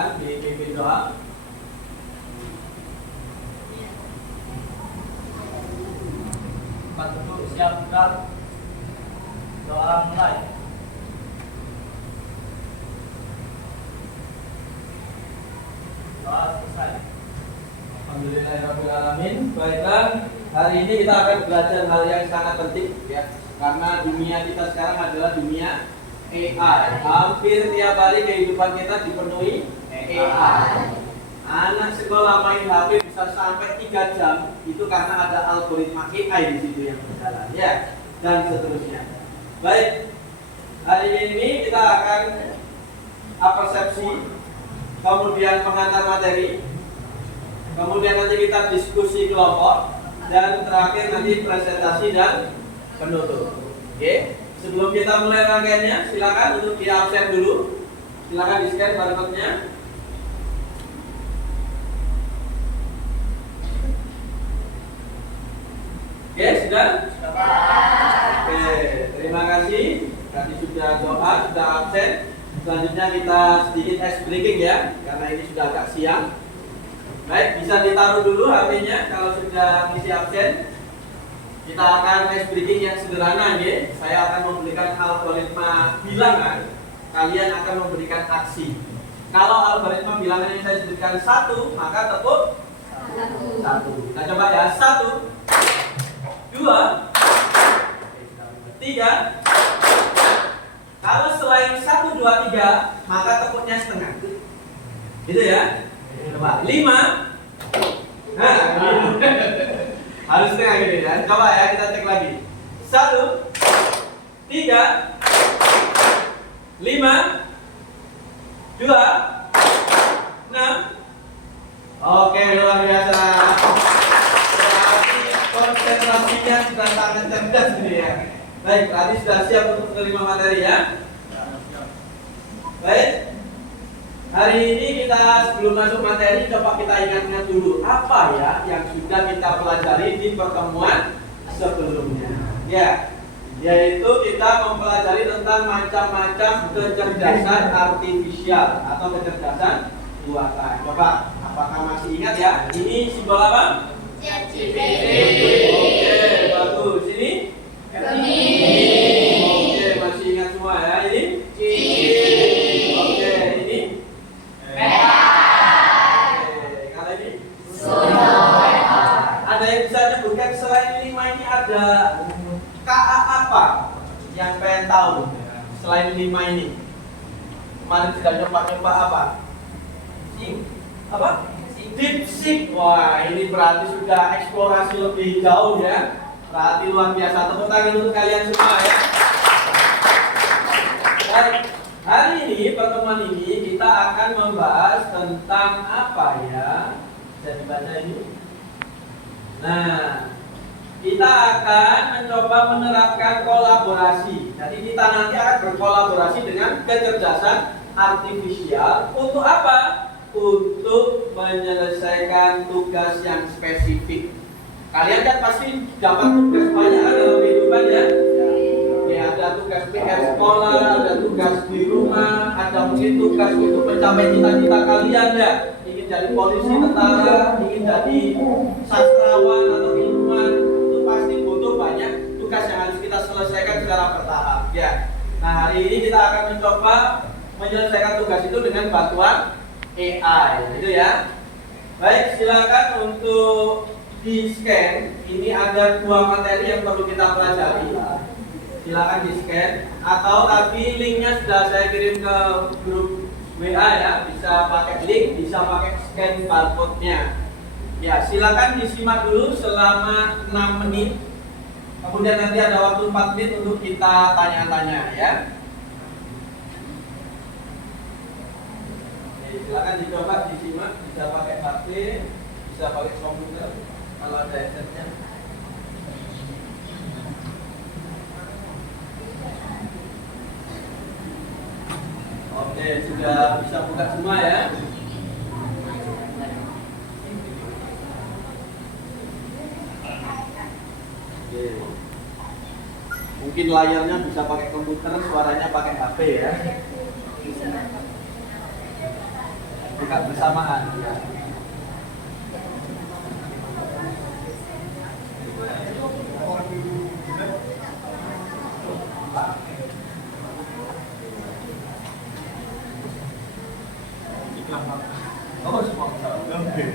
silakan dipimpin doa. Untuk siap gerak, doa mulai. Doa selesai. Alhamdulillahirrahmanirrahim. Baiklah, hari ini kita akan belajar hal yang sangat penting ya. Karena dunia kita sekarang adalah dunia AI. Hampir tiap hari kehidupan kita dipenuhi AI. Anak sekolah main HP bisa sampai 3 jam itu karena ada algoritma AI di situ yang berjalan ya, dan seterusnya. Baik, hari ini kita akan persepsi, kemudian pengantar materi, kemudian nanti kita diskusi kelompok, dan terakhir nanti presentasi dan penutup. Oke, sebelum kita mulai rangkaiannya, silakan untuk di absen dulu. Silakan di scan barcode-nya. Oke, sudah? Oke, terima kasih. Tadi sudah doa, sudah absen. Selanjutnya kita sedikit ice breaking ya, karena ini sudah agak siang. Baik, bisa ditaruh dulu HP-nya kalau sudah ngisi absen. Kita akan ice breaking yang sederhana ya. Saya akan memberikan algoritma bilangan, kalian akan memberikan aksi. Kalau algoritma bilangan yang saya sebutkan 1, maka tepuk 1. Kita coba ya, 1, 2, 3. Kalau selain 1, 2, 3, maka tepuknya setengah. Gitu ya. Coba 5. Nah, harus setengah gitu ya. Coba ya, kita cek lagi. 1, 3, 5, 2, 6. Oke, luar biasa. Konsentrasinya sudah sangat cerdas ini ya. Baik, berarti sudah siap untuk menerima materi ya. Baik, hari ini kita sebelum masuk materi coba kita ingat-ingat dulu apa ya yang sudah kita pelajari di pertemuan sebelumnya. Ya, yaitu kita mempelajari tentang macam-macam kecerdasan artifisial atau kecerdasan buatan. Coba, apakah masih ingat ya? Ini simbol apa? ChatGPT. Oke, bagus. Ini? Oke, masih ingat semua ya? Ini? Oke, ini? Oke, kalau ini? Ada yang bisa nyebutkan selain 5 ini ada KA apa yang pengen tahu selain 5 ini? Kemarin sudah nyoba-nyoba apa? Apa? DeepSeek. Wah, ini berarti sudah eksplorasi lebih jauh ya. Berarti luar biasa. Tepuk tangan untuk kalian semua ya. Baik, hari ini pertemuan ini kita akan membahas tentang apa ya? Bisa dibaca ini. Nah, kita akan mencoba menerapkan kolaborasi. Jadi kita nanti akan berkolaborasi dengan kecerdasan artifisial untuk apa? Untuk menyelesaikan tugas yang spesifik. Kalian kan pasti dapat tugas banyak dalam kehidupan ya. Ya, ada tugas PR sekolah, ada tugas di rumah, ada mungkin tugas untuk mencapai cita-cita kalian ya. Ingin jadi polisi, tentara, ingin jadi sastrawan atau ilmuwan, itu pasti butuh banyak tugas yang harus kita selesaikan secara bertahap ya. Nah, hari ini kita akan mencoba menyelesaikan tugas itu dengan bantuan AI, gitu ya. Baik, silakan untuk di scan. Ini ada 2 materi yang perlu kita pelajari. Silakan di scan. Atau tadi linknya sudah saya kirim ke grup WA ya. Bisa pakai link, bisa pakai scan barcode-nya. Ya, silakan disimak dulu selama 6 menit. Kemudian nanti ada waktu 4 menit untuk kita tanya-tanya ya. Silakan dicoba disimak, bisa pakai HP, bisa pakai komputer kalau ada headsetnya. Oke, sudah bisa buka semua ya. Oke. Mungkin layarnya bisa pakai komputer, suaranya pakai HP ya. buka bersamaan ya. Oh, sponsor. Oke.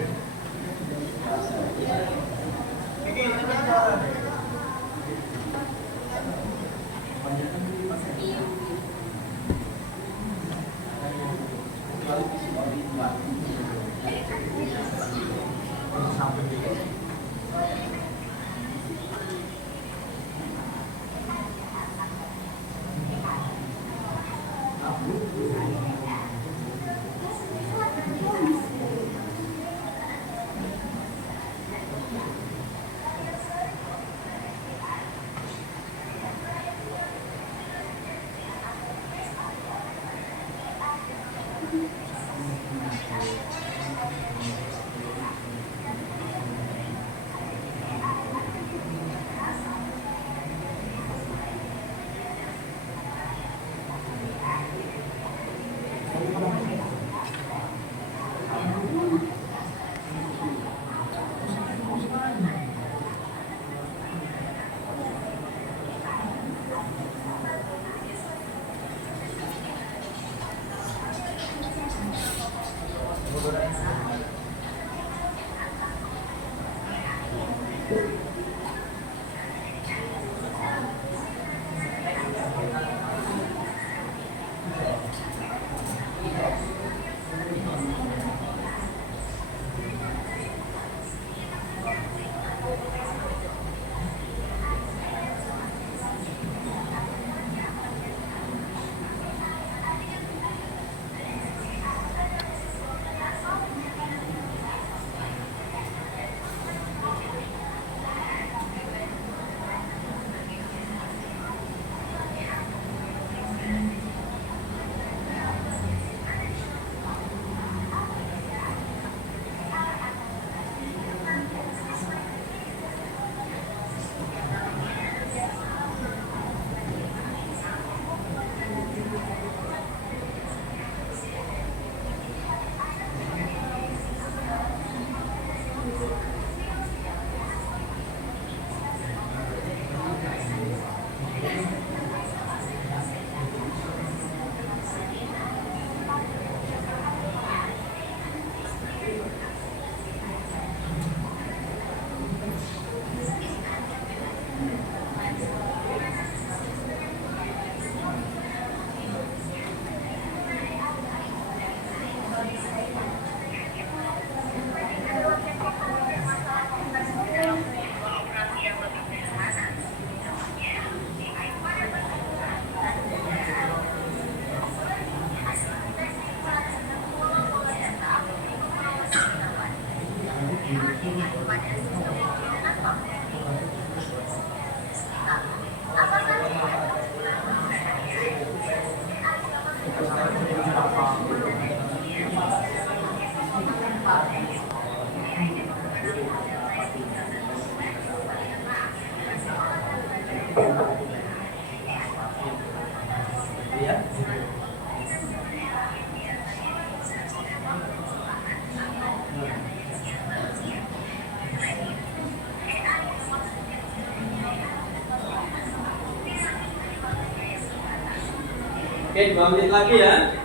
Oke, 2 menit lagi ya.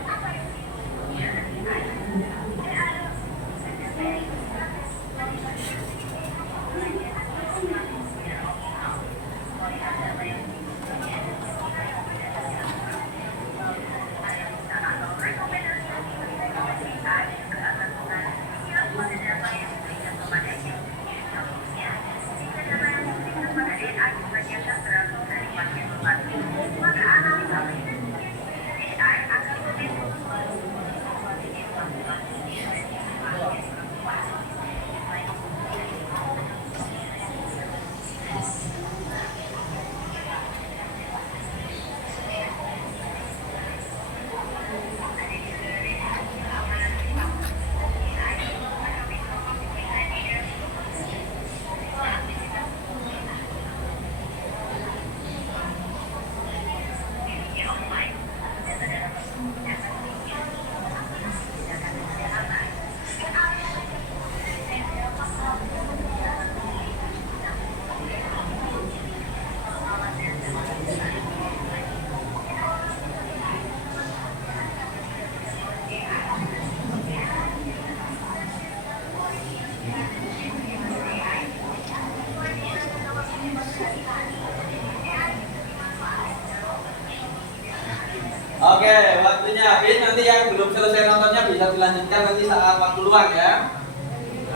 Oke, waktunya habis. Nanti yang belum selesai nontonnya bisa dilanjutkan nanti saat waktu luang ya.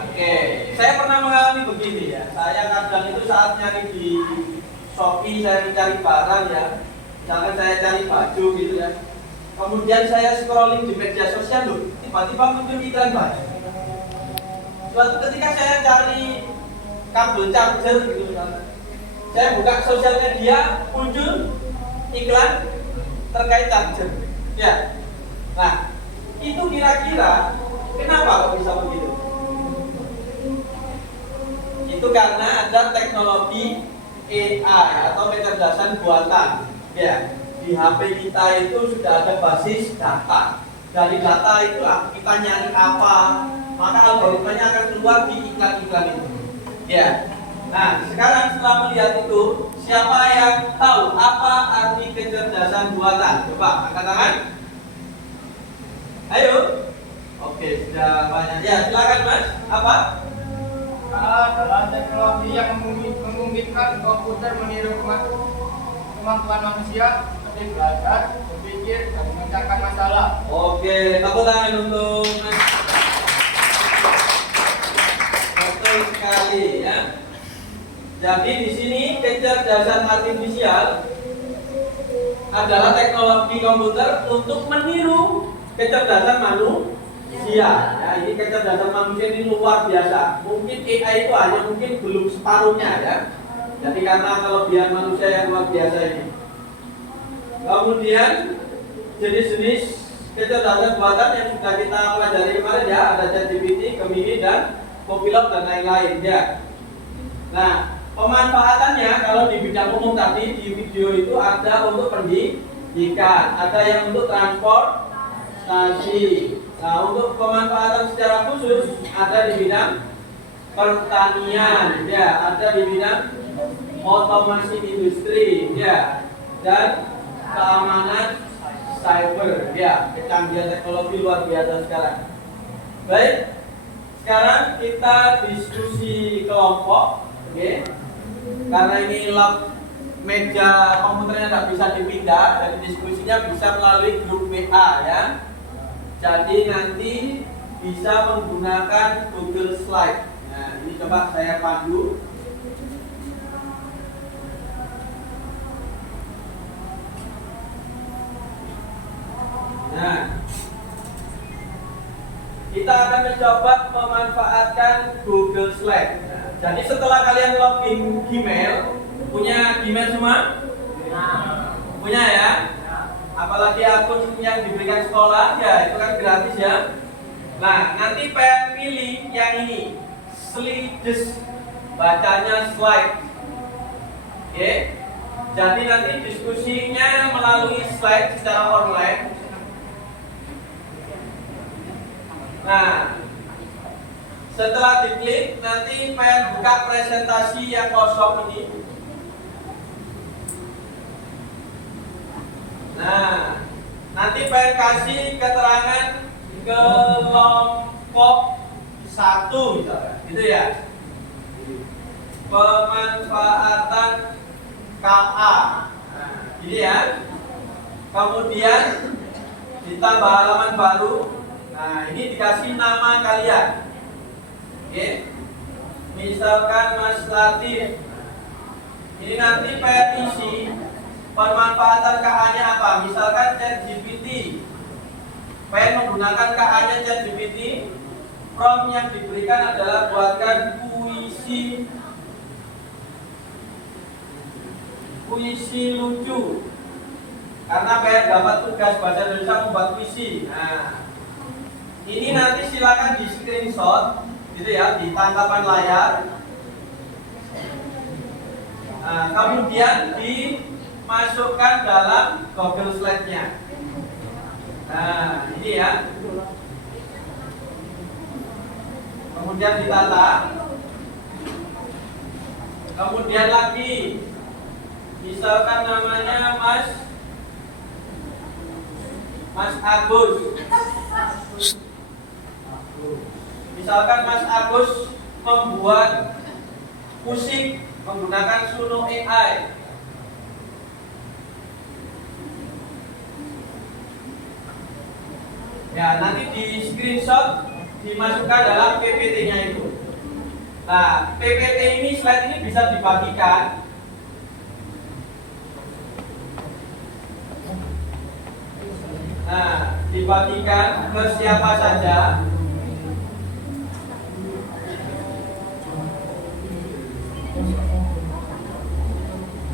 Oke, saya pernah mengalami begini ya. Saya kadang itu saat nyari di Shopee, saya mencari barang ya. Misalkan saya cari baju gitu ya. Kemudian saya scrolling di media sosial loh, tiba-tiba muncul iklan baju. Suatu ketika saya cari kabel charger gitu misalnya. Saya buka sosial media, muncul iklan terkait charger. Ya. Nah, itu kira-kira kenapa kok bisa begitu? Itu karena ada teknologi AI atau kecerdasan buatan. Ya, di HP kita itu sudah ada basis data. Dari data itu kita nyari apa, maka algoritmanya akan keluar di iklan-iklan itu. Ya. Nah, sekarang setelah melihat itu, siapa yang tahu apa arti kecerdasan buatan? Coba angkat tangan. Ayo. Oke, sudah banyak. Ya, silakan Mas. Apa? Adalah teknologi yang memungkinkan komputer meniru kemampuan manusia seperti belajar, berpikir, dan memecahkan masalah. Oke, tepuk tangan untuk Mas. Betul sekali ya. Jadi di sini kecerdasan artifisial adalah teknologi komputer untuk meniru kecerdasan manusia. Ya, ini kecerdasan manusia ini luar biasa. Mungkin AI itu hanya mungkin belum separuhnya ya. Jadi karena kelebihan manusia yang luar biasa ini. Kemudian jenis-jenis kecerdasan buatan yang sudah kita pelajari kemarin ya, ada ChatGPT, Gemini dan Copilot dan lain-lain ya. Nah, pemanfaatannya kalau di bidang umum tadi di video itu ada untuk pendidikan, ada yang untuk transportasi. Nah, untuk pemanfaatan secara khusus ada di bidang pertanian, ya, ada di bidang otomasi industri, ya, dan keamanan cyber, ya, kecanggihan teknologi luar biasa sekarang. Baik, sekarang kita diskusi kelompok, oke? Karena ini lab meja komputernya tidak bisa dipindah, jadi diskusinya bisa melalui grup WA, ya. Jadi nanti bisa menggunakan Google Slide. Nah, ini coba saya pandu. Nah, kita akan mencoba memanfaatkan Google Slide. Nah, jadi setelah kalian login Gmail, punya Gmail semua? Punya ya? Apalagi akun yang diberikan sekolah, ya itu kan gratis ya. Nah, nanti pengen pilih yang ini, Slides, bacanya slide. Oke. Jadi nanti diskusinya melalui slide secara online. Nah, setelah diklik, nanti pengen buka presentasi yang kosong ini. Nah, nanti pengen kasih keterangan kelompok 1 misalnya, gitu ya. Pemanfaatan KA. Nah, gini ya. Kemudian ditambah halaman baru. Nah, ini dikasih nama kalian. Oke. Misalkan Mas Latif. Ini nanti pengen isi pemanfaatan KA-nya apa? Misalkan ChatGPT. Pengen menggunakan KA-nya ChatGPT, prompt yang diberikan adalah buatkan puisi lucu. Karena pengen dapat tugas bahasa Indonesia membuat puisi. Nah, ini nanti silakan di screenshot, gitu ya, di tangkapan layar. Nah, kemudian dimasukkan dalam Google Slide-nya. Nah, ini ya. Kemudian ditata. Kemudian lagi, misalkan namanya Mas Agus. Misalkan Mas Agus membuat musik menggunakan Suno AI. Ya, nanti di screenshot dimasukkan dalam PPT-nya itu. Nah, PPT ini, slide ini bisa dibagikan. Nah, dibagikan ke siapa saja.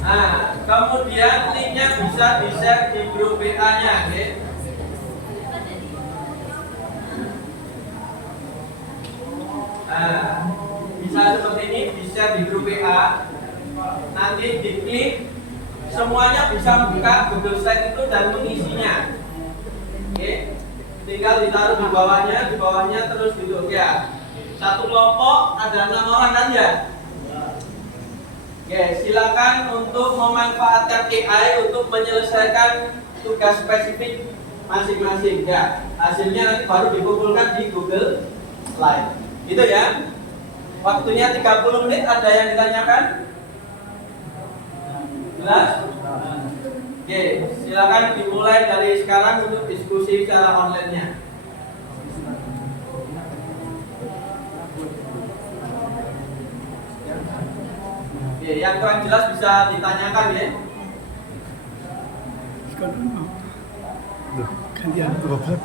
Nah, kemudian linknya bisa di-share di grup WA-nya, oke? Nah, bisa seperti ini, di-share di grup WA. Nanti diklik, semuanya bisa buka Google Slide itu dan mengisinya. Oke, tinggal ditaruh di bawahnya terus gitu ya. Satu kelompok ada 6 orang kan ya? Oke, silakan untuk memanfaatkan AI untuk menyelesaikan tugas spesifik masing-masing ya. Hasilnya nanti baru dikumpulkan di Google Slide. Gitu ya. Waktunya 30 menit, ada yang ditanyakan? Jelas? Oke, silakan dimulai dari sekarang untuk diskusi secara online-nya. Oke, yang kurang jelas bisa ditanyakan ya. Gantian goblok.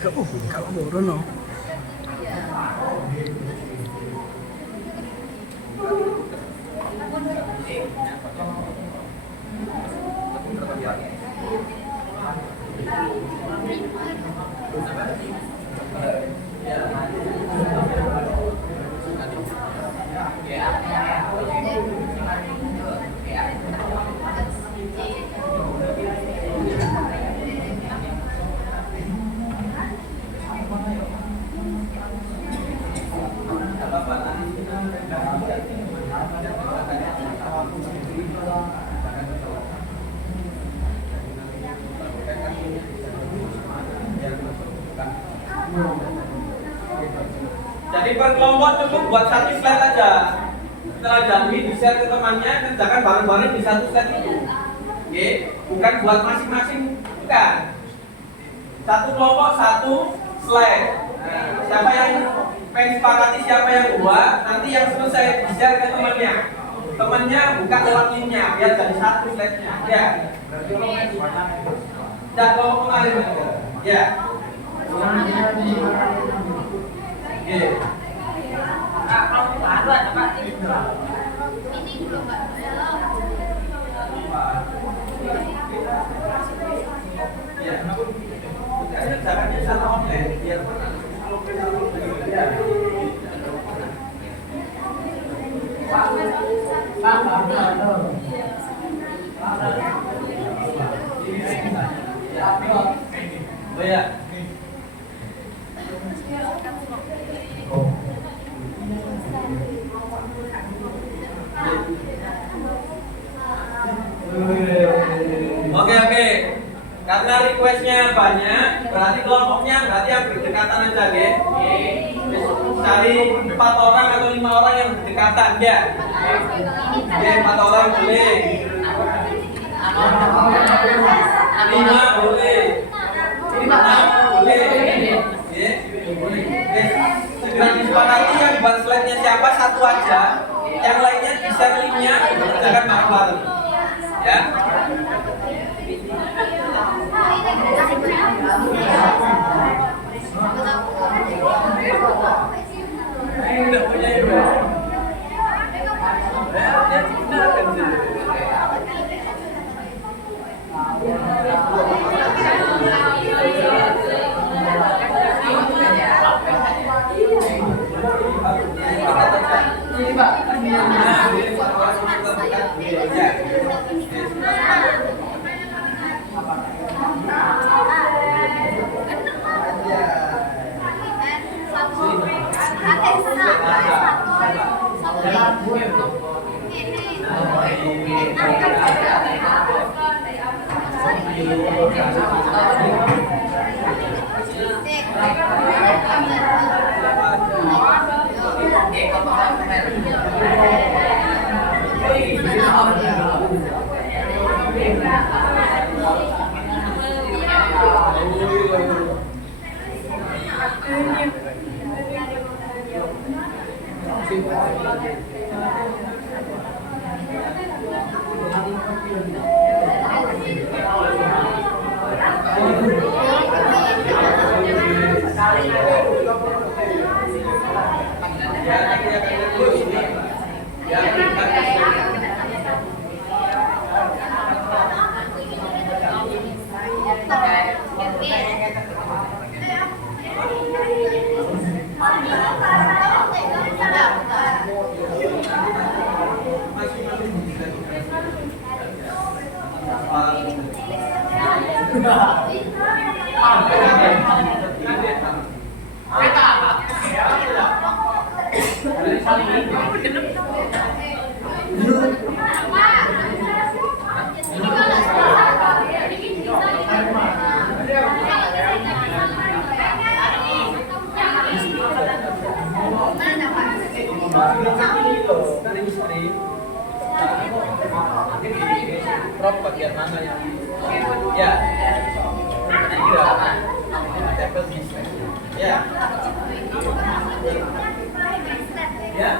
Kamu Rono. Jadi per kelompok cukup buat satu slide aja. Setelah jadi di-share ke temannya, kerjakan bareng-bareng di satu slide itu. Oke, bukan buat masing-masing, bukan. Satu kelompok satu slide. Nah, siapa yang pengen sepakati siapa yang buat, nanti yang selesai di-share ke temannya. Temannya buka lewat linknya biar jadi satu slide-nya. Ya. Dan kelompok kemarin ya. Oke. Ini belum Pak. Ya. Caranya secara online biar oh ya. Oke. Karena requestnya banyak, berarti kelompoknya berarti yang berdekatan aja, ya. Cari 4 orang atau 5 orang yang berdekatan, ya. Oke, 4 orang boleh. 5 boleh. 6 boleh. Ya. Segera disepakati yang buat slide-nya siapa satu aja, yang lainnya di-share link-nya, jangan bareng-bareng. Ya. Tidak punya ibu. Prop bagian mana yang ya table bisa ya ya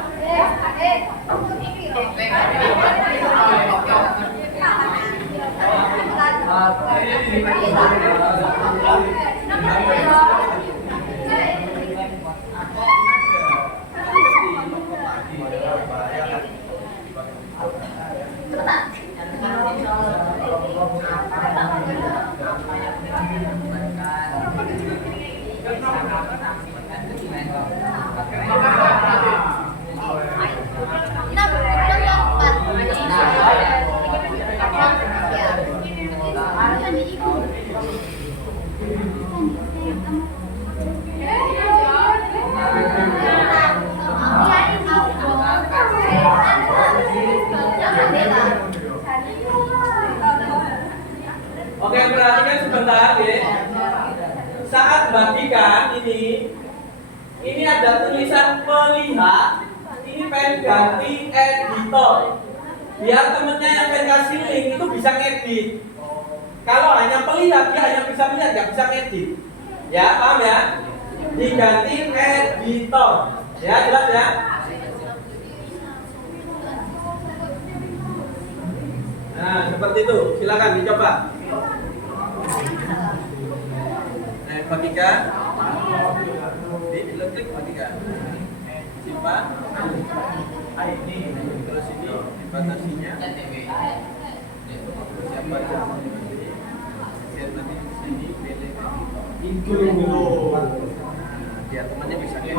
Oke, perhatikan sebentar ya. Saat bagikan ini ada tulisan melihat. Ini pengen ganti editor. Biar temennya yang pengen kasih link itu bisa ngedit. Kalau hanya pelihat, dia hanya bisa melihat, nggak bisa ngedit. Ya, paham ya? Diganti editor. Ya, jelas ya? Nah, seperti itu. Silakan dicoba. Nah, bagikan. Klik bagikan. Simpan. Ini terus ini dibatasinya. Siap baca. Siap nanti sini pilih. Itu biar temannya bisa lihat.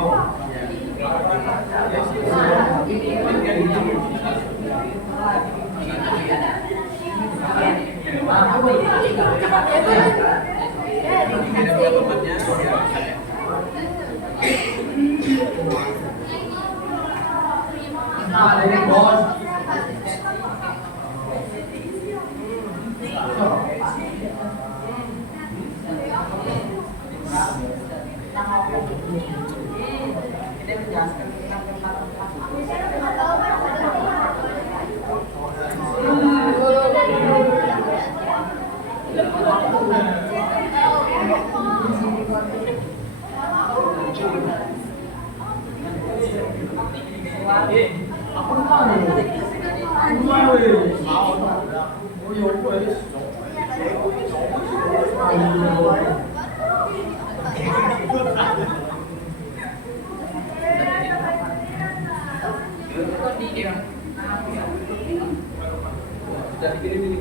Sudah dikirim ini.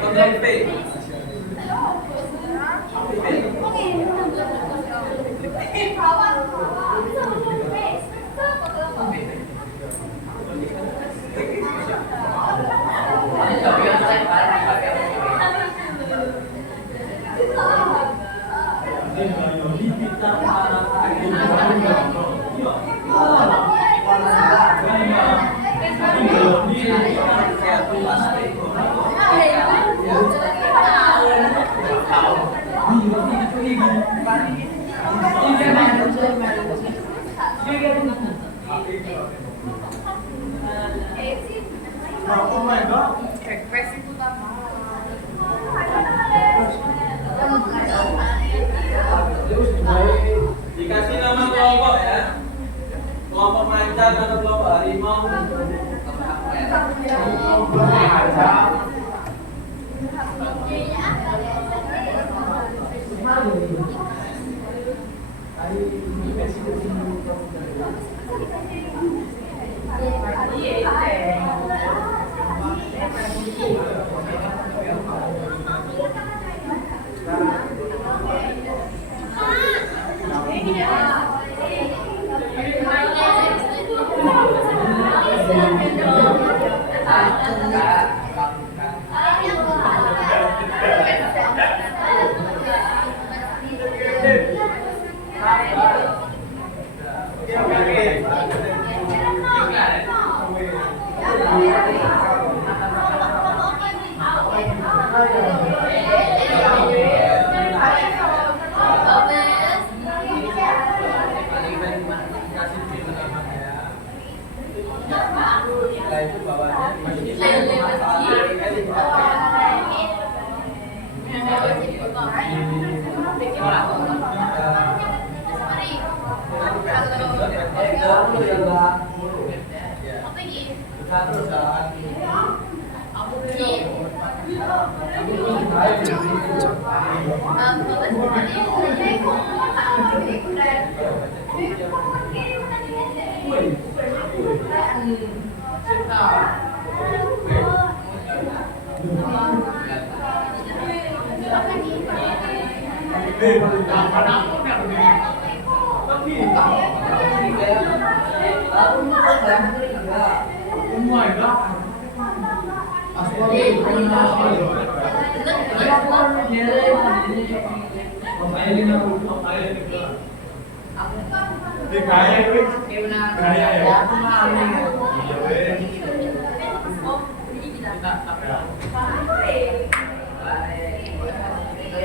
Program P. Dikasih nama kelompok ya. Kelompok macan atau kelompok harimau.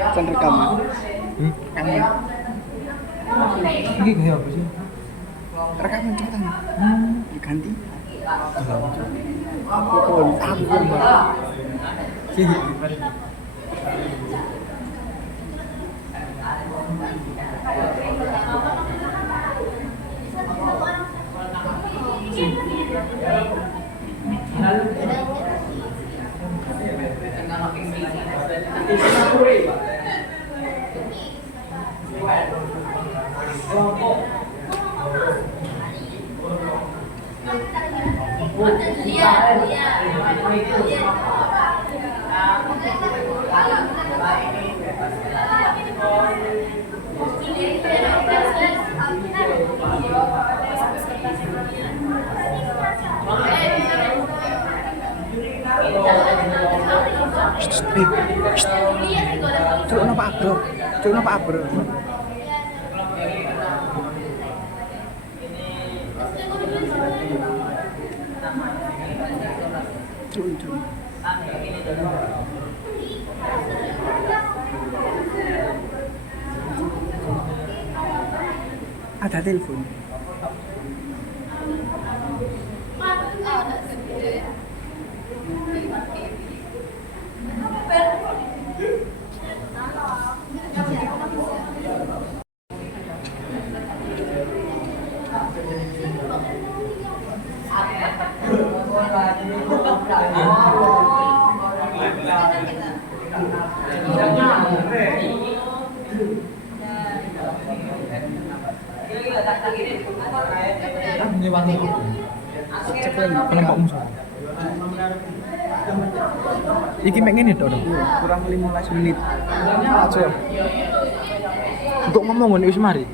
Kan rekaman. Ini kayak apa sih? Rekaman cepetan. Diganti. Aku Cuk napa abro? Cuk napa abro? Cuk. Ada telepon. Ini wangi. Cek lagi. Kelompok musuh. Iki mek ngene tok. Kurang 15 menit. Aja. Untuk ngomong ngene wis mari.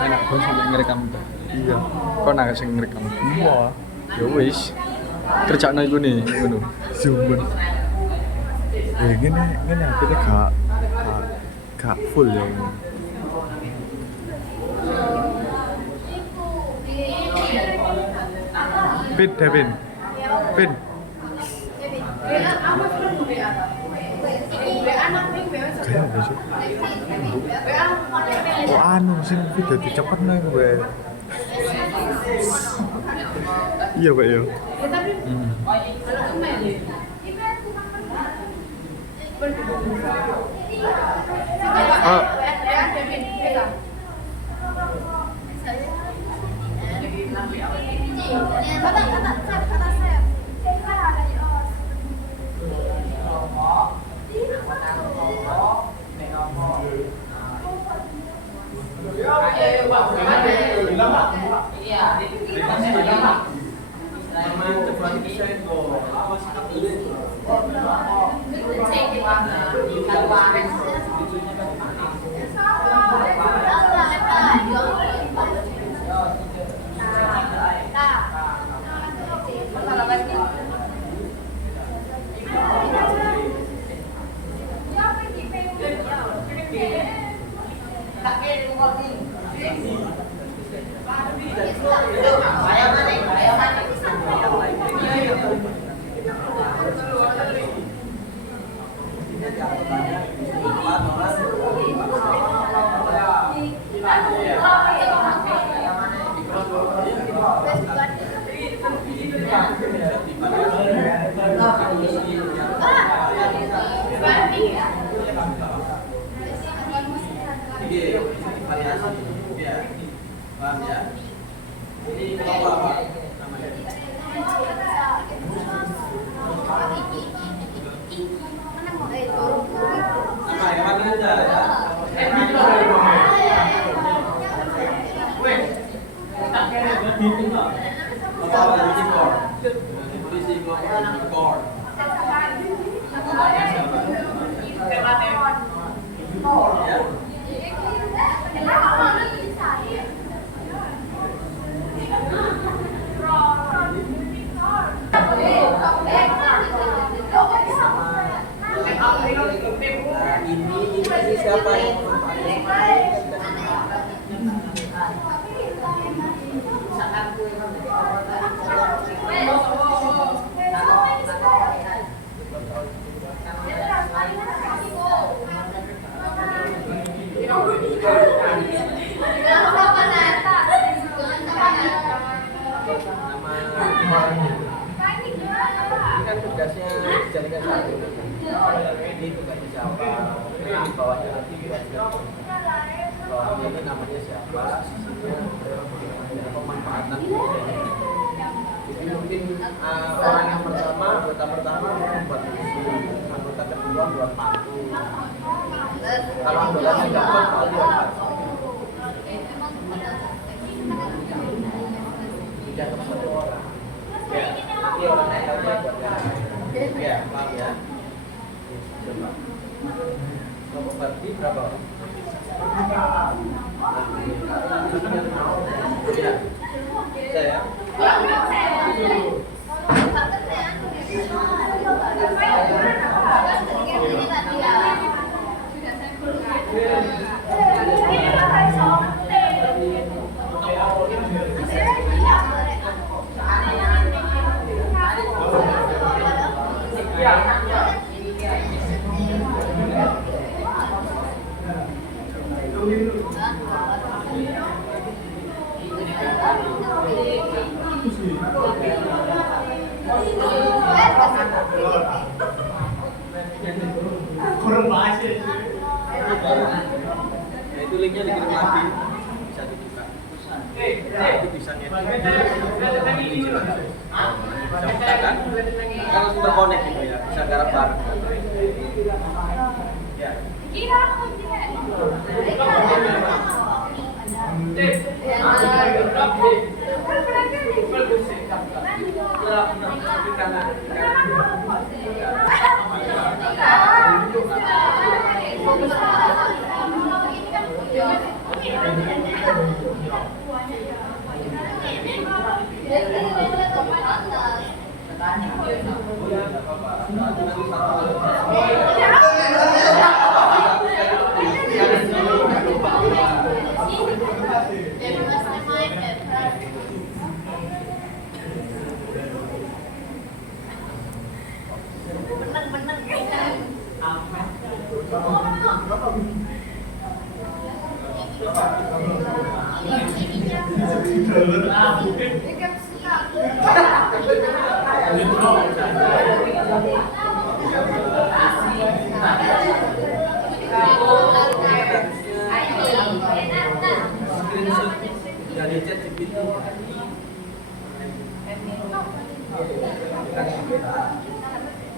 Enak banget sampai ngerekam. Iya. Kok nak sing ngrekam. Iya. Ya wis. Kerjakno iku nih, ngono. Zoomen. Ngene akhirnya gak full ya ini. Pin, Devin. Pin. Kayak apa sih? Oh anu sing video dicepetno iku wae. Iya, Pak ya. Ah, Paham ya? Ini kelompok apa namanya? Apa yang mati aja ya? Ini siapa yang kan tugasnya dijadikan satu. Ini tugasnya siapa? Di bawahnya nanti bawahnya ini namanya siapa? Sisinya pemanfaatan. Jadi mungkin orang yang pertama, anggota pertama membuat visi, anggota kedua buat paku. Kalau anggotanya dapat paling dapat. Tidak satu orang. Ya, nanti orang lainnya buat ya, paham ya? Coba. Kelompok berarti berapa orang? Ya. Saya. Nah, itu linknya dikirim lagi, bisa dibuka. Itu bisa ngedit. Bisa buka kan? Kan langsung terkonek gitu ya, bisa garap bareng. Ya. Screenshot dari chat GPT.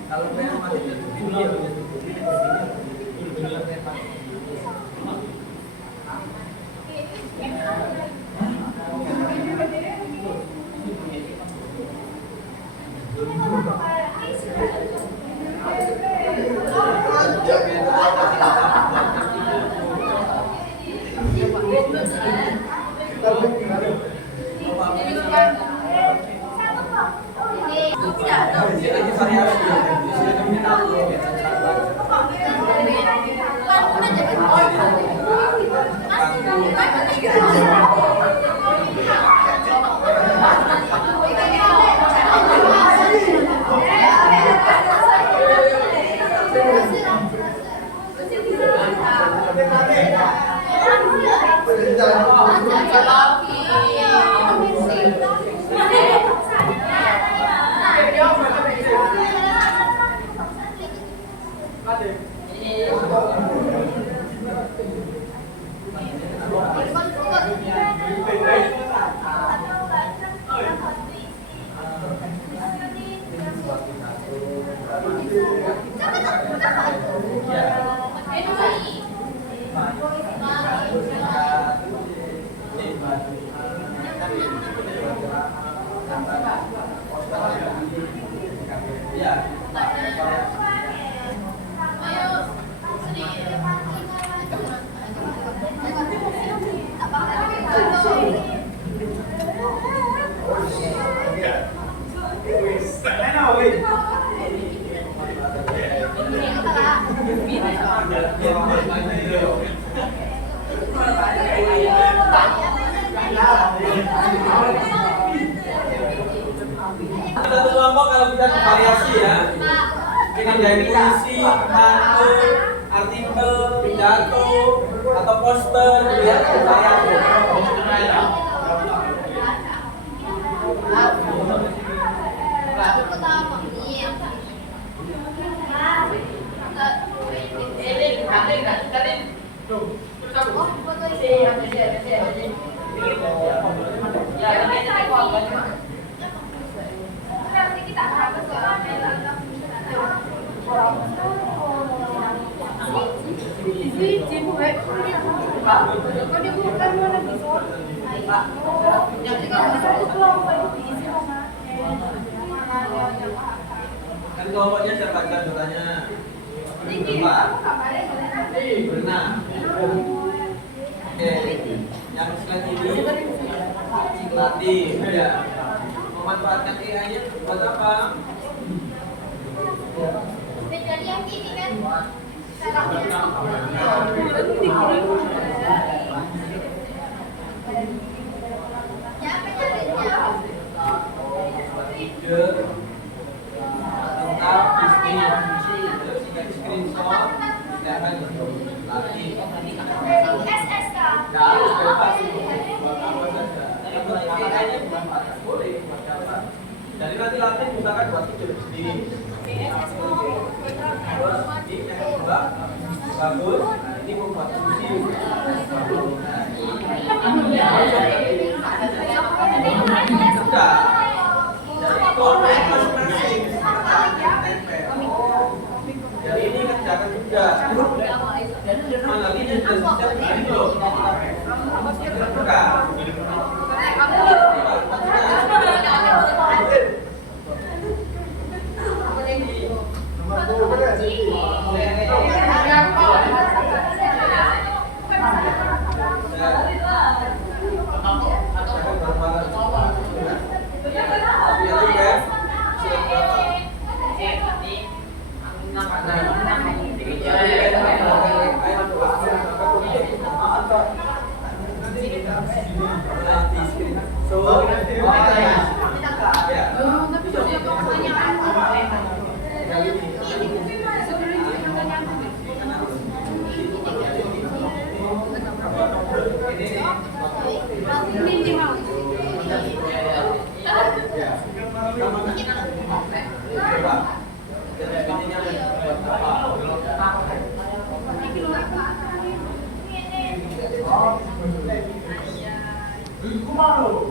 Kalau saya masih chat GPT ya Satu kelompok kalau kita variasi ya. Ini dari puisi, pantun, artikel, pidato, atau poster, gitu ya, variasi. Kan kelompoknya saya baca doanya. Berenang. latih ya. Memanfaatkan AI-nya buat apa? Jadi yang ini kan Ide tentang bisnis, jika di screenshot tidak akan latih. SSK. Nggak harus bebas buat apa saja. Yang penting AI-nya dimanfaatkan boleh buat apa. Jadi nanti latih misalkan buat ide sendiri. Terus ini yang kedua bagus. Nah, ini membuat fungsi. Sudah. Jadi korek masing-masing tempel. Jadi ini kerjakan juga. Mana ini sudah siap begini loh. Buka.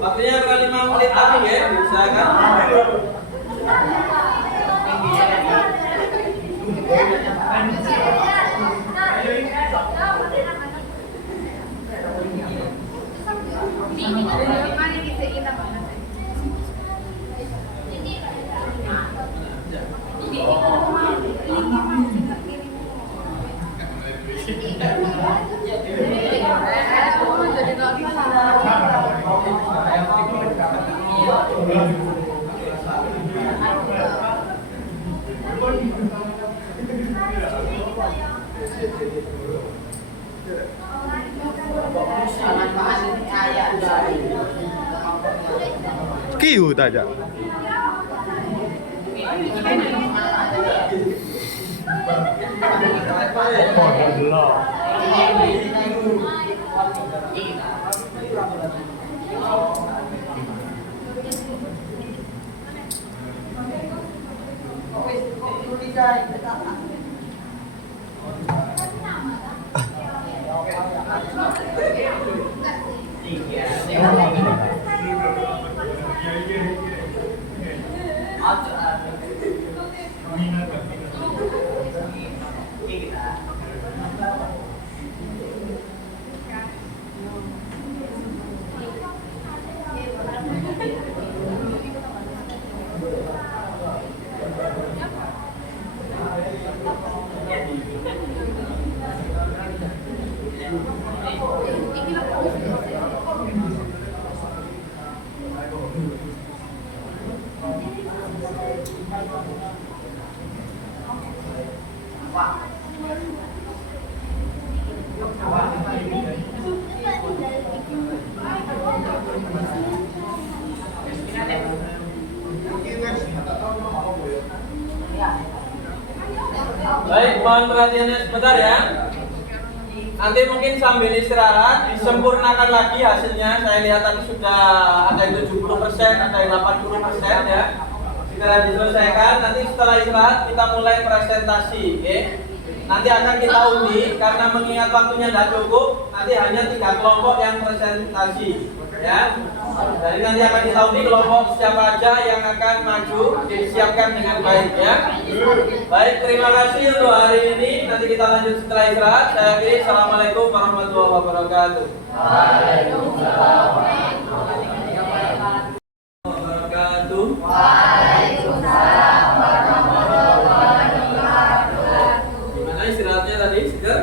Waktunya kali 5 menit lagi ya, silakan. Kiu aja. Baik, mohon perhatiannya sebentar ya. Nanti mungkin sambil istirahat disempurnakan lagi hasilnya. Saya lihat tadi sudah ada yang 70%, ada yang 80% ya. Segera diselesaikan. Nanti setelah istirahat kita mulai presentasi, oke? Nanti akan kita undi karena mengingat waktunya tidak cukup. Nanti hanya 3 kelompok yang presentasi, ya. Jadi nanti akan kita undi kelompok siapa aja yang akan maju, disiapkan dengan baik ya. Baik, terima kasih untuk hari ini. Nanti kita lanjut setelah istirahat. Saya akhiri. Assalamualaikum warahmatullahi wabarakatuh. Waalaikumsalam. Wabarakatuh. Waalaikumsalam warahmatullahi wabarakatuh. Gimana istirahatnya tadi? Seger?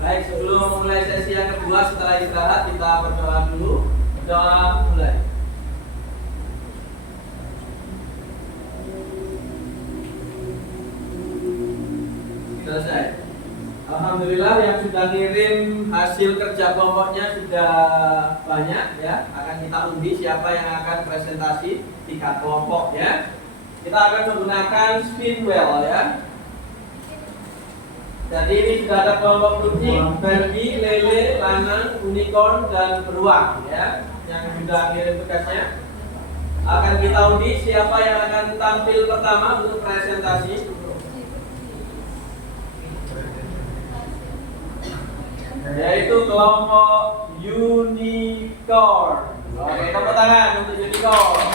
Baik, sebelum mulai sesi yang kedua setelah Alhamdulillah yang sudah ngirim hasil kerja kelompoknya sudah banyak ya. Akan kita undi siapa yang akan presentasi 3 kelompok ya. Kita akan menggunakan spin wheel ya. Jadi ini sudah ada kelompok kucing, Barbie, lele, lanang, unicorn, dan beruang ya. Yang sudah ngirim tugasnya. Akan kita undi siapa yang akan tampil pertama untuk presentasi. Yaitu kelompok unicorn. Oke, tepuk tangan untuk unicorn.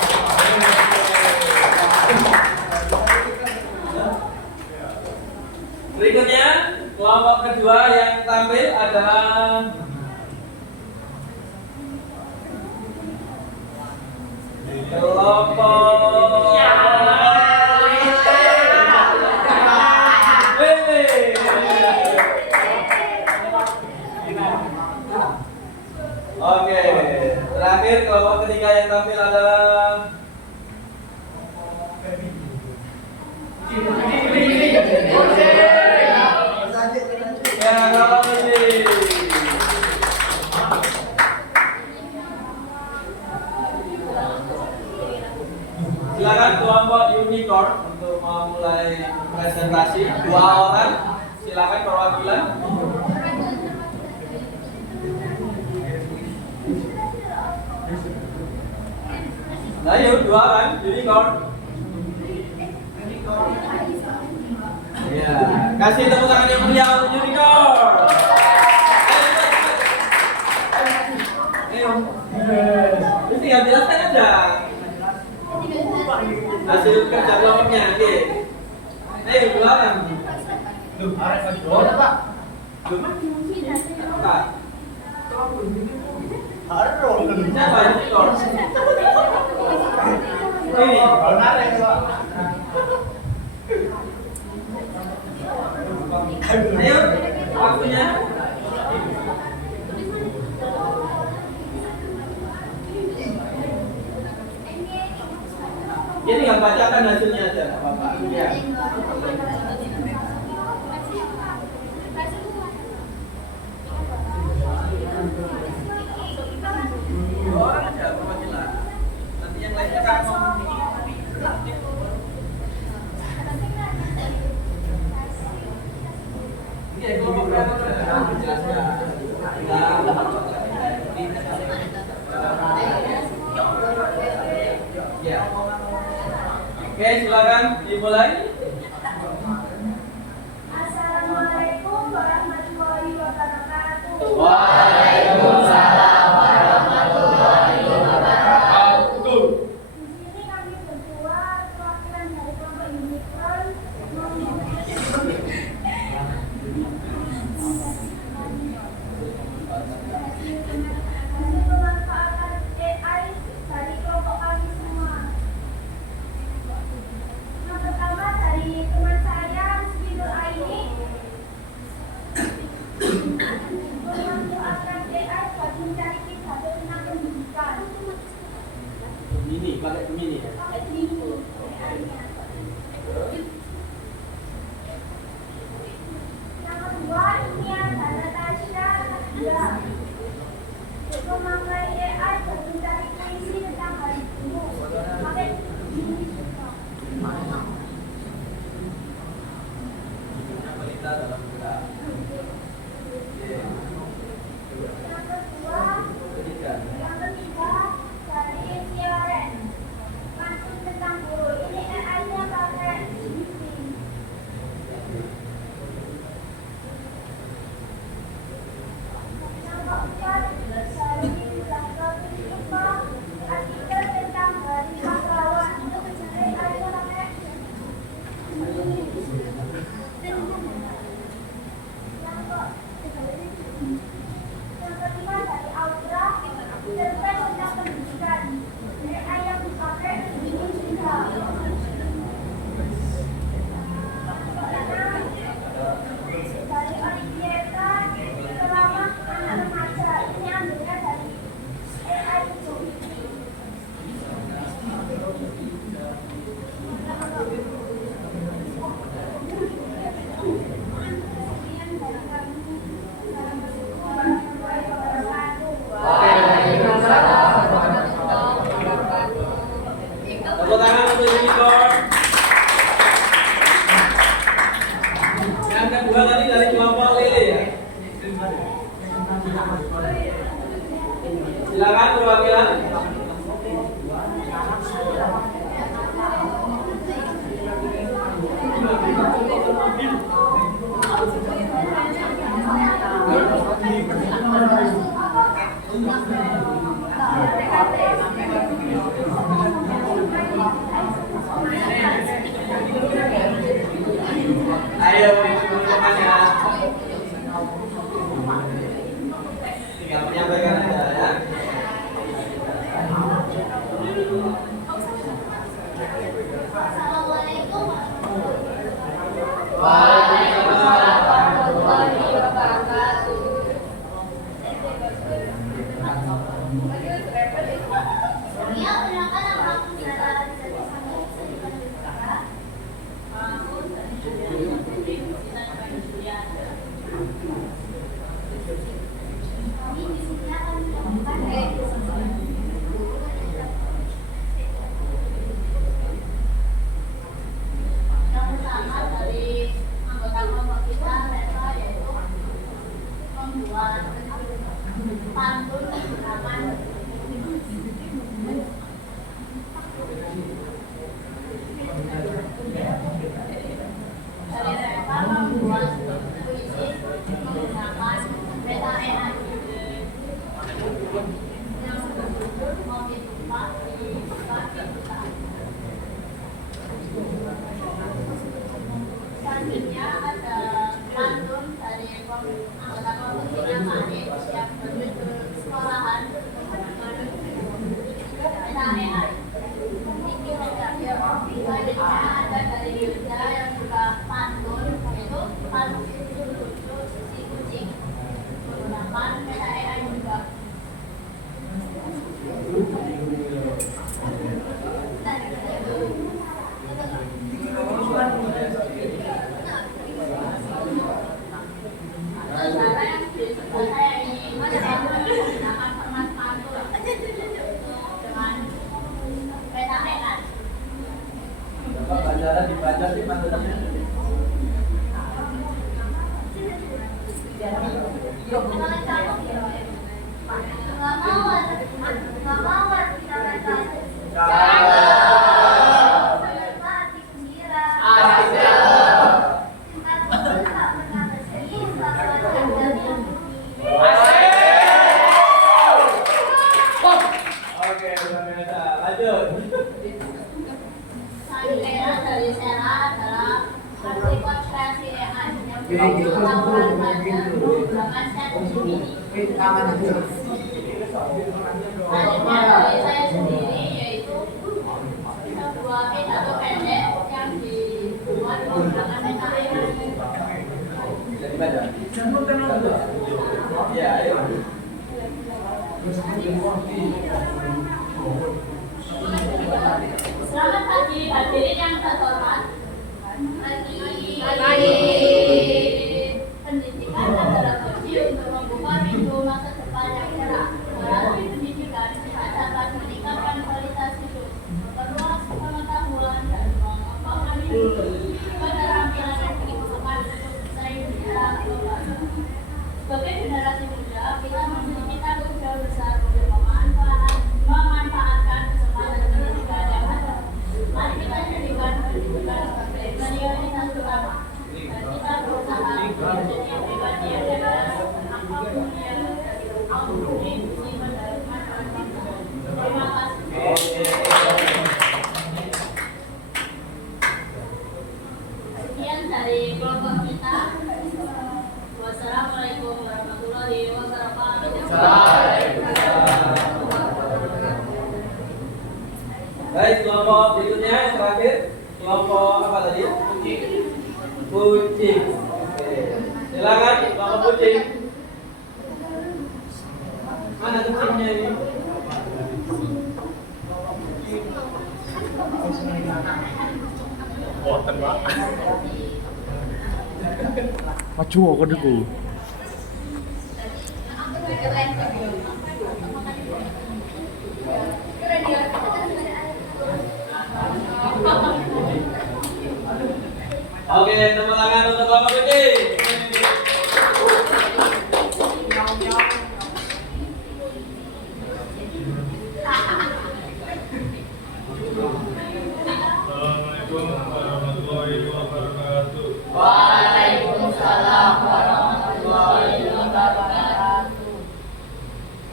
Berikutnya, kelompok kedua yang tampil adalah kelompok lele. Oke, terakhir kelompok ketiga yang tampil adalah ya, kelompok ini. Silakan kelompok unicorn untuk memulai presentasi. 2 orang, silakan perwakilan. Nah, yuk 2 orang, unicorn. Ya, kasih tepuk tangan yang meriah untuk unicorn. Ayo. Terus tinggal jelaskan aja hasil kerja kelompoknya. Oke. Ayo 2 orang. Pak. Siapa unicorn? Ini. Ayo, waktunya. Ini nggak bacakan hasilnya aja, nggak apa-apa. Ya. Orang aja perwakilan. Nanti yang lainnya kan ini yang lebih berat jelasnya. Ya. Oke, silakan dimulai. Assalamualaikum warahmatullahi wabarakatuh. Waalaikumsalam warahmatullahi wabarakatuh. Di sini kami berdua perwakilan dari kelompok unicorn memanfaatkan AI dari kelompok kami semua. Yang pertama dari teman saya Spidol Aini memanfaatkan AI buat mencari pidato tentang pendidikan. Ini pakai Gemini ya. Pakai Gemini AI-nya. Yang kedua ini ada Natasha Nadia memakai AI buat mencari puisi tentang hari Ibu. Pakai Gemini juga. Yang pelita dalam gerak. Yang ketiga dari Siaren pantun tentang guru. Ini AI-nya pakai Gemini. Yang Kami di sini akan melakukan yang pertama dari anggota kelompok kita mereka yaitu membuat pantun menggunakan dari mereka membuat puisi menggunakan peta enak yang berjudul Mobil Tumpah di Bukit Kita. Selanjutnya ada pantun dari anggota kelompok kita Manik yang berjudul Sekolahan Peta AI. Selanjutnya ada dari Yuda yang juga pantun, yaitu pantun lucu si kucing menggunakan peta AI juga. Cara yang di sebelah saya ini menggunakan format pantun dengan peta AI. Baca dibaca sih pantunnya. Oke, lanjut. Selanjutnya dari Sera adalah arti konspirasi AI yang melakukan menggunakan set ini. Selanjutnya dari saya sendiri yaitu sebuah pidato pendek yang dibuat menggunakan meta AI. Bisa dibaca. Ya, ayo. Selamat pagi hadirin yang terhormat. Pendidikan adalah kunci untuk membuka pintu masa depan yang cerah. Melalui pendidikan, kita dapat meningkatkan kualitas hidup, memperluas pengetahuan dan mengembangkan keterampilan yang dibutuhkan untuk bersaing secara global. Sebagai generasi muda, kita memiliki tanggung jawab besar untuk memanfaatkan kesempatan pendidikan yang ada. Mari kita jadikan pendidikan sebagai prioritas utama dan kita berusaha menjadi pribadi yang bebas, berakal mulia, dan berkontribusi pada kemajuan bangsa. Terima kasih. Sekian dari kelompok kita. Wassalamualaikum warahmatullahi wabarakatuh. Baik, kelompok berikutnya yang terakhir, kelompok apa tadi? Kucing. Kucing. Oke. Silakan kelompok kucing. Mana kucingnya ini? Boten, Pak. Maju aku dulu. Oke, tepuk tangan untuk kelompok kucing. Assalamualaikum warahmatullahi wabarakatuh. Waalaikumsalam warahmatullahi wabarakatuh.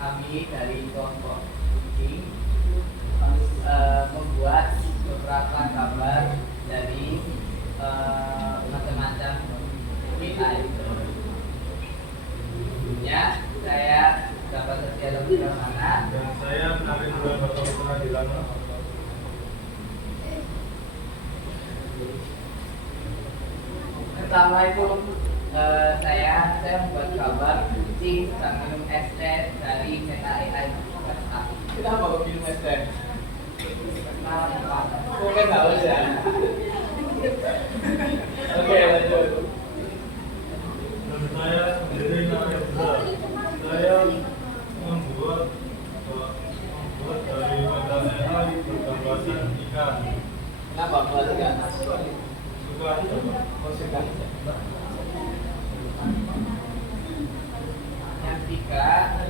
Kami dari kelompok kucing membuat beberapa gambar dari macam-macam kita itu. Sebelumnya saya dapat setia lebih mana Dan saya Narin Bapak Putra Dilana. pertama itu saya membuat gambar kucing sedang minum es teh dari Meta AI. Kenapa kok minum es teh? Nah, Mungkin haus ya. Oke, lanjut. Dan saya sendiri Narin Bapak.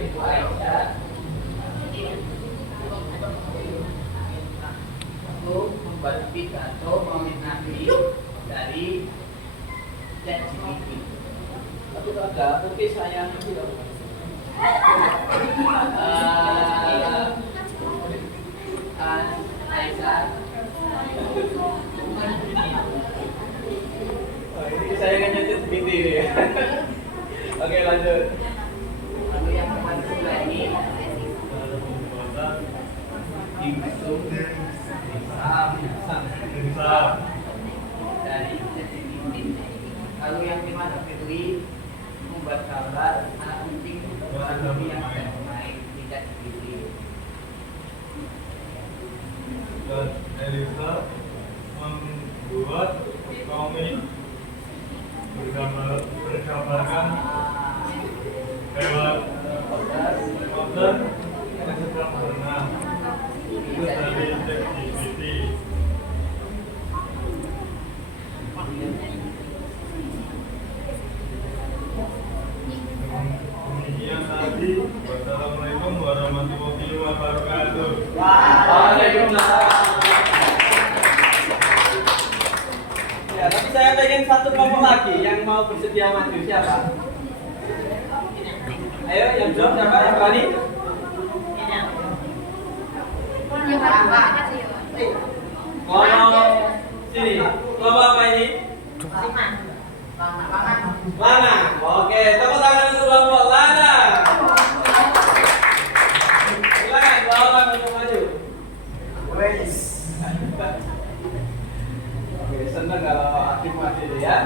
Ibu Aisyah untuk membuat pidato maulid Nabi dari ChatGPT. Tapi ada mungkin saya tidak. Aisyah Oh, ini kesayangannya ChatGPT ini ya. Oke, lanjut. lalu yang kedua lagi dimsum Insaf. dari ChatGPT. Lalu yang kelima Firly membuat gambar anak kucing yang sedang bermain di ChatGPT. Dan Elisa membuat komik bergambarkan hewan modern yang sedang berenang. Itu dari ChatGPT. Demikian tadi. Wassalamualaikum warahmatullahi wabarakatuh. Waalaikumsalam. Ya, tapi saya pengen satu kelompok lagi yang mau bersedia maju. Siapa? Ayo, yang jawab siapa? Yang berani? Kelompok sini. Kelompok apa ini? Lana. Oke, tepuk tangan untuk kelompok Lana. Silakan kelompok untuk maju. Oke, senang kalau aktif maju ya.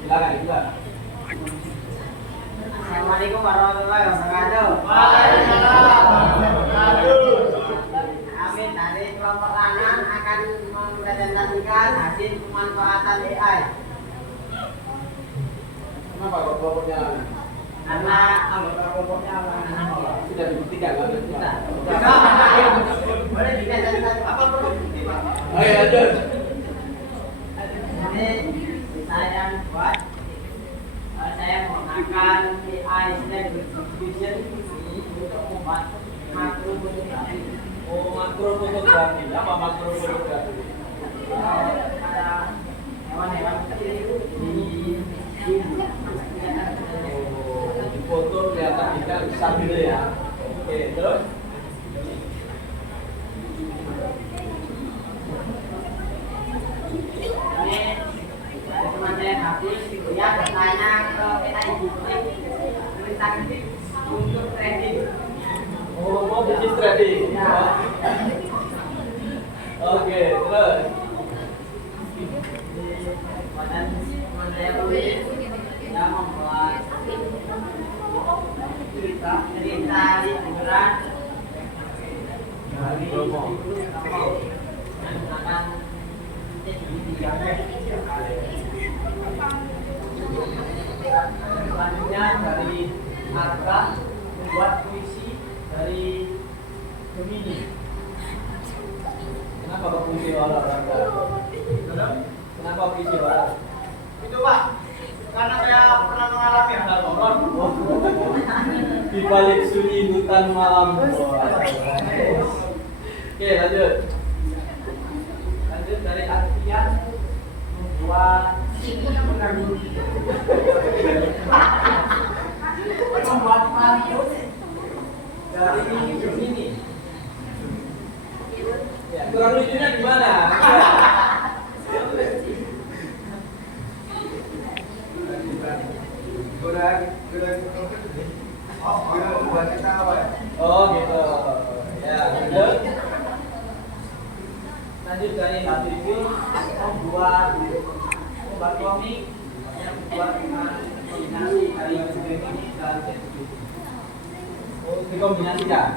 Silakan, silakan. Assalamualaikum warahmatullahi wabarakatuh. Kami dari kelompok Lana akan mempresentasikan hasil pemanfaatan AI. Kenapa kok kelompoknya Lana? Karena anggota kelompoknya Lana Sudah dibuktikan kan? kita. Boleh dipresentasikan apa perlu bukti, Pak? Oke, lanjut. Ini saya buat saya menggunakan AI Stable Diffusion ini untuk membuat makro fotografi. Oh, makro fotografi. Apa makro fotografi? Ada hewan-hewan kecil di Di foto kelihatan ikan stabil ya. Oke, terus? ini ada teman saya habis dia bertanya ke AI tentang untuk trading. Oh, mau bisnis trading. Ya. Oke, terus? Badan teman saya tulis dia membuat cerita liburan dari menggunakan selanjutnya dari Arka membuat puisi dari Gemini. Kenapa kok puisi orang? Kenapa puisi orang? Itu Pak, karena saya pernah mengalami hal horor. Di balik sunyi hutan malam. Oke, lanjut. Lanjut dari Arfian membuat Mario dari Gemini. Ya, kurang lucunya gimana? Oh gitu. Ya, lanjut. Lanjut dari Habibi membuat komik yang dibuat dengan kombinasi dari Gemini dan ChatGPT. Oh, dikombinasikan.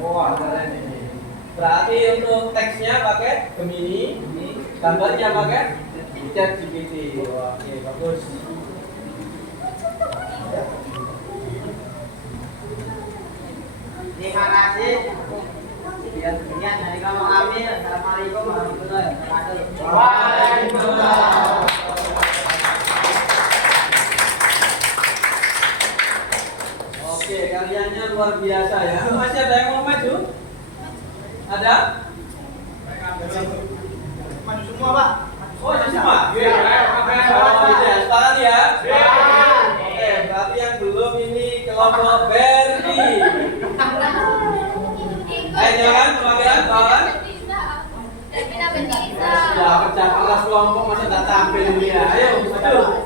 Oh, ada ini. Berarti untuk teksnya pakai Gemini, gambarnya pakai ChatGPT. Oke, bagus. Terima kasih. Sekian dari kelompok kami. Assalamualaikum warahmatullahi wabarakatuh. Waalaikumsalam. Oke, Oke, karyanya luar biasa ya. Masih ada yang mau maju? Ada? Maju semua, Pak. Oh, itu semua? Oh, iya, sepakat ya? Oke, berarti yang belum ini kelompok Berdi. Ayo, jangan, perwakilan, bawahan. Ya, kerja keras kelompok masa tak tampil ini ya. Ayo, maju.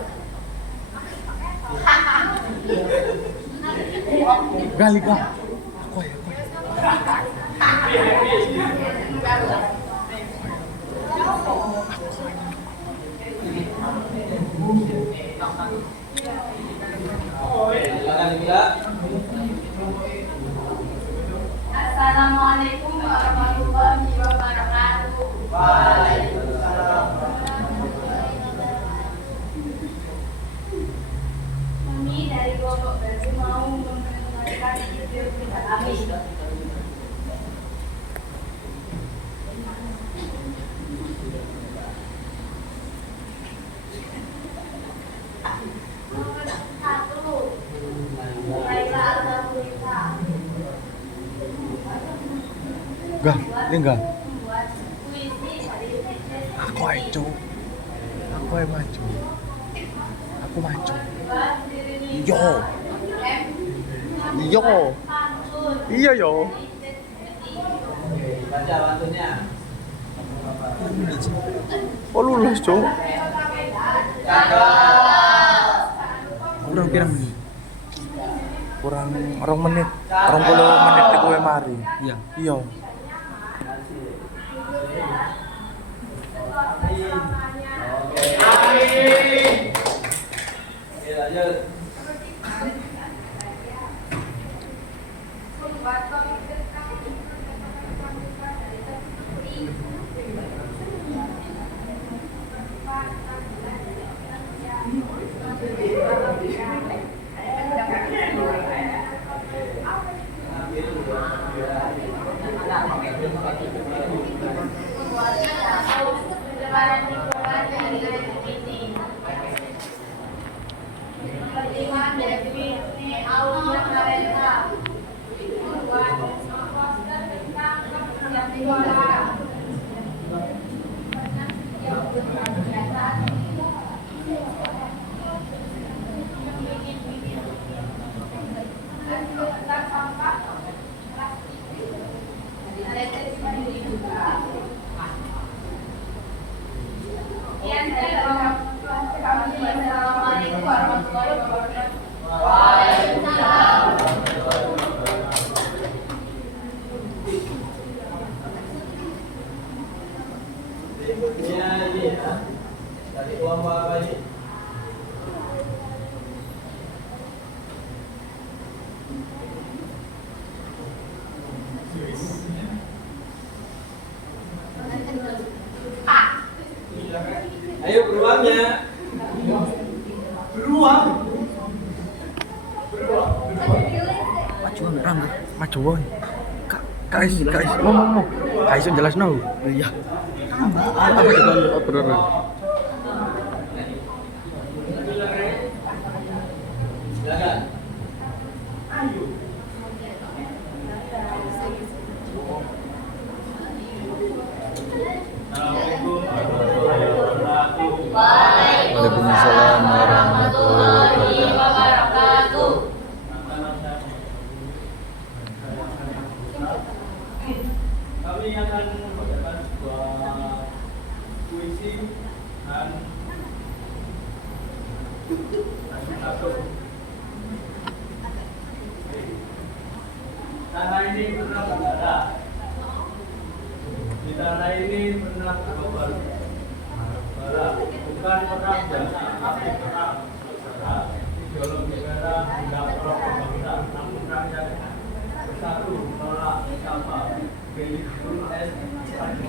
Gali kah? Aku ya. Silakan Mila. Assalamualaikum warahmatullahi wabarakatuh. Waalaikumsalam. Kami dari kelompok Berdi mau memperkenalkan ide kita kami. Satu, Laila Al-Zawita. Enggak, ini enggak. Membuat puisi dari tetes. Aku aja. Aku yang maju. Aku maju. Yo. Yo. Iya yo. Baca bantunya. Oh lulus cok. Kurang pirang menit. Kurang orang menit. 20 menit di gue mari. Iya. Iya. Oke, lanjut. Assalamualaikum warahmatullahi wabarakatuh. Waalaikumsalam. Berikutnya ini ya. Dari kelompok apa ini? Ayo beruangnya. Beruang. Maju ngerang. Maju woy. Guys, mau. Guys jelas no. Iya. Apa itu? Bener. Silakan. Waalaikumsalam warahmatullahi wabarakatuh. Kami akan membacakan sebuah puisi dan satu. Tanah ini pernah berdarah. Di tanah ini pernah berkobar. Bukan perang biasa, tapi perang saudara. Ideologi negara tidak perang berbangsa, namun rakyat bersatu menolak siapa. Pilih es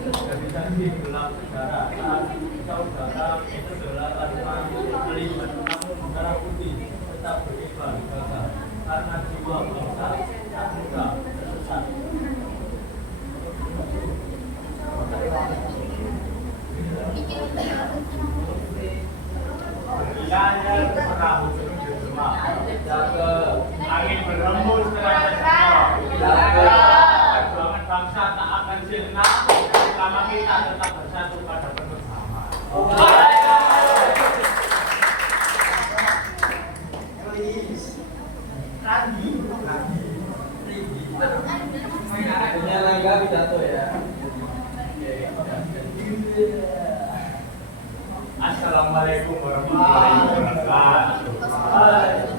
organisasi gelap negara. Saat saudara itu adalah tanpa melihat, namun darah putih tetap beriman gagal. Karena jiwa bangsa tak mudah tersesat. Bilanya perahu menuju rumah. Angin berembus Punya naga pidato ya. Assalamualaikum warahmatullahi wabarakatuh.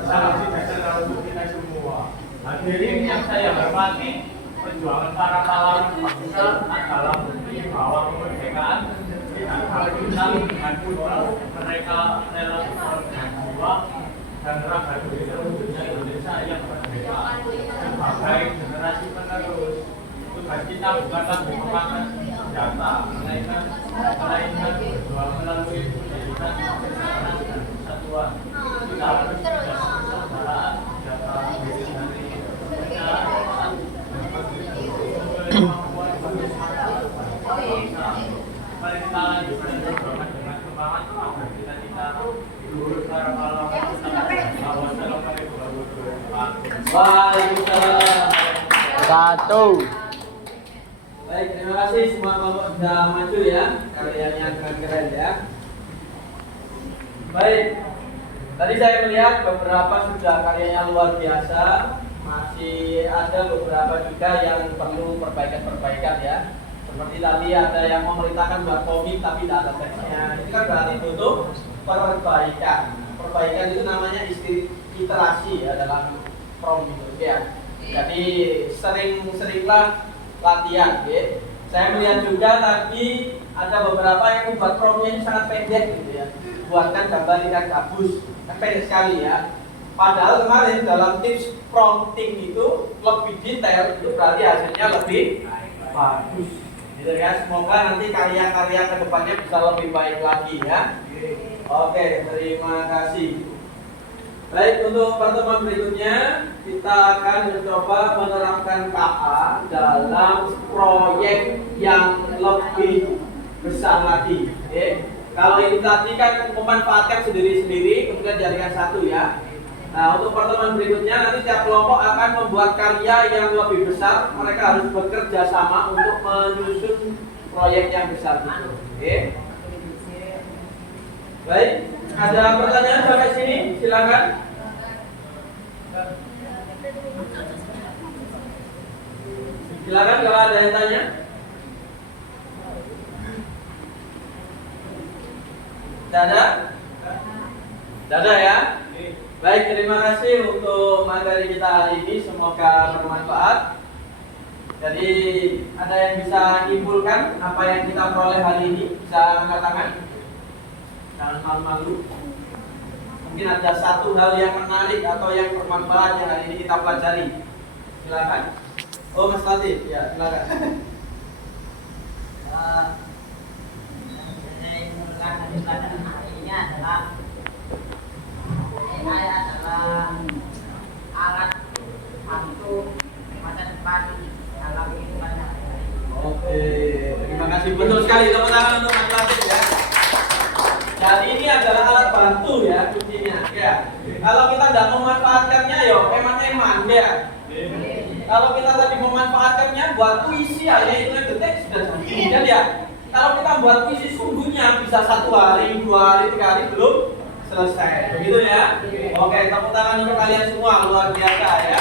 Salam sejahtera untuk kita semua. Hadirin yang saya hormati, perjuangan para pahlawan bangsa adalah bukti bahwa kemerdekaan tidak tercipta dengan mudah. Mereka rela dengan jiwa dan raga diri terwujudnya Indonesia yang merdeka. Sebagai generasi penerus, tugas kita bukanlah memakan senjata, melainkan berjuang melalui pendidikan, kebenaran dan persatuan. Kita harus persaudaraan, senjata diri dari Indonesia, kemampuan bangsa. Mari kita lanjutkan perjuangan dengan semangat agar kita lurus para pahlawan. Wassalamualaikum warahmatullahi wabarakatuh. Waalaikumsalam. Satu. Baik, terima kasih semua kelompok sudah maju ya, karyanya keren-keren ya. Baik, tadi saya melihat beberapa sudah karyanya luar biasa, masih ada beberapa juga yang perlu perbaikan-perbaikan ya. Seperti tadi ada yang memerintahkan buat komik tapi tidak ada teksnya, itu kan berarti butuh perbaikan. Perbaikan itu namanya iterasi ya dalam prompt itu ya. Jadi sering-seringlah latihan ya. Saya melihat juga tadi ada beberapa yang membuat promptnya sangat pendek gitu ya. Buatkan gambar ikan gabus, kan pendek sekali ya. Padahal kemarin dalam tips prompting itu lebih detail, itu berarti hasilnya lebih bagus. Gitu ya. Semoga nanti karya-karya kedepannya bisa lebih baik lagi ya. Oke, terima kasih. Baik, untuk pertemuan berikutnya kita akan mencoba menerapkan KA dalam proyek yang lebih besar lagi. Kalau ini tadi kan memanfaatkan sendiri-sendiri, kemudian jadikan satu ya. Nah, untuk pertemuan berikutnya nanti setiap kelompok akan membuat karya yang lebih besar. Mereka harus bekerja sama untuk menyusun proyek yang besar itu. Baik, ada pertanyaan sampai sini? Silakan. Silakan kalau ada yang tanya. Tidak ada ya. Baik, terima kasih untuk materi kita hari ini. Semoga bermanfaat. Jadi ada yang bisa menyimpulkan apa yang kita peroleh hari ini? Bisa angkat tangan. Jangan malu-malu. Mungkin ada satu hal yang menarik atau yang bermanfaat yang hari ini kita pelajari. Silakan. Oh, Mas Latif, ya silakan. Ini adalah AI adalah alat bantu masa depan dalam kehidupan sehari-hari. Oke, terima kasih. Betul sekali, tepuk tangan untuk Mas Latif ya. Jadi ini adalah alat bantu ya kuncinya ya. Kalau kita tidak memanfaatkannya yo eman-eman ya. Kalau kita tadi memanfaatkannya buat puisi ya itu yang detik sudah jadi ya. Kalau kita buat puisi sungguhnya bisa 1 hari, 2 hari, 3 hari belum selesai. Begitu ya. Oke, tepuk tangan untuk kalian semua, luar biasa ya.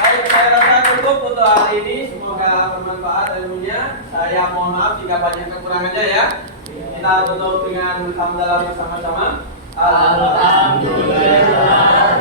Baik, saya rasa cukup untuk hari ini. Semoga bermanfaat ilmunya. Saya mohon maaf jika banyak kekurangannya ya. Kita tutup dengan hamdalah bersama-sama. Alhamdulillah.